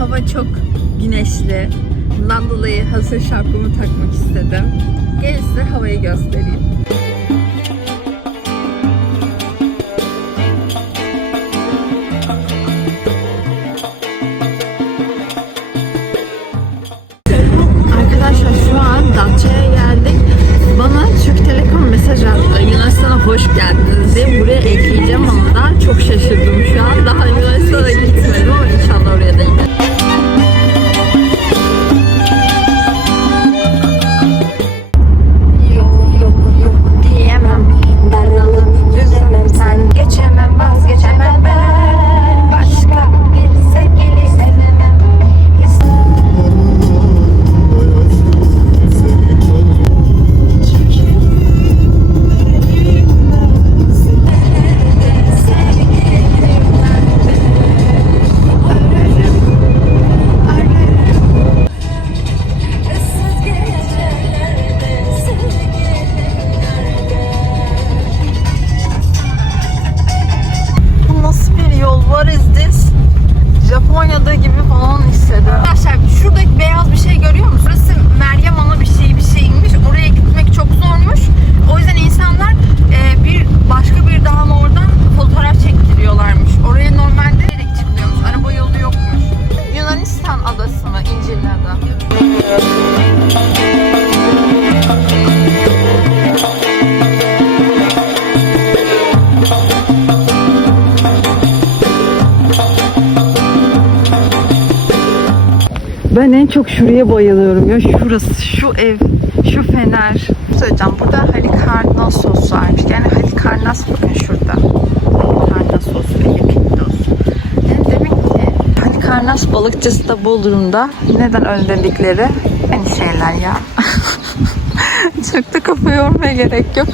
hava çok güneşli. Bundan dolayı hazır şapkamı takmak istedim. Gelin size havayı göstereyim. Arkadaşlar şu an Datça'ya geldik. Bana Türk Telekom mesaj attı. Yunanistan'a hoş geldiniz diye. Buraya ekleyeceğim onu da. Çok şaşırdım şu 大傻 Ben en çok şuraya bayılıyorum ya. Şurası, şu ev, şu fener. Söyleyeceğim. Burada Halikarnassos varmış. Yani Halikarnas bakın şurada. Halikarnassos ve Epindos. Yani demek ki Halikarnas balıkçısı da Bodrum'da. Neden öyle dedikleri? Aynı şeyler ya. çok da kafa yormaya gerek yok.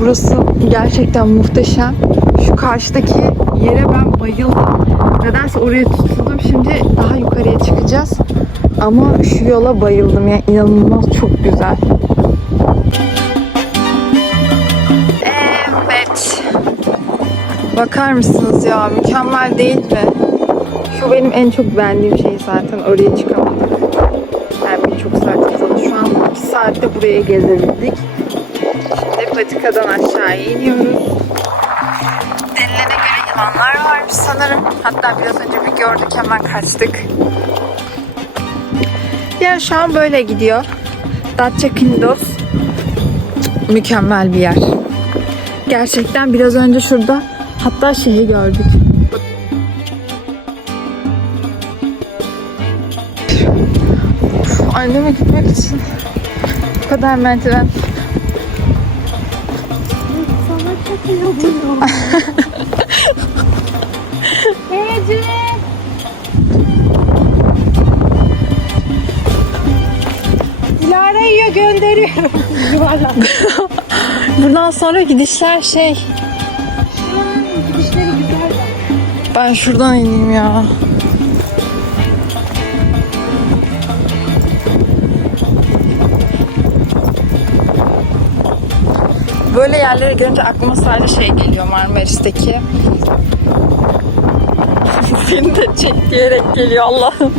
Burası gerçekten muhteşem. Şu karşıdaki yere ben bayıldım. Nedense oraya tutuldum. Şimdi daha yukarıya çıkacağız. Ama şu yola bayıldım. Yani inanılmaz çok güzel. Evet. Bakar mısınız ya? Mükemmel değil mi? Şu benim en çok beğendiğim şey zaten. Oraya çıkamadık. Yani çok saat uzadı. Şu an 2 saatte buraya gezebildik. Patikadan aşağıya iniyoruz. Denilene göre yılanlar varmış sanırım. Hatta biraz önce bir gördük hemen kaçtık. Ya şu an böyle gidiyor. Datça Kindos. Mükemmel bir yer. Gerçekten biraz önce şurada hatta şeyi gördük. Anneme gitmek için bu kadar merdiven. Ece Dilara yiyor gönderiyorum. Yuvarlak Buradan sonra gidişler şey. Şuranın gidişleri güzel. Ben şuradan ineyim ya. Böyle yerlere gelince aklıma sadece şey geliyor Marmaris'teki. Seni de çek diyerek geliyor Allah'ım.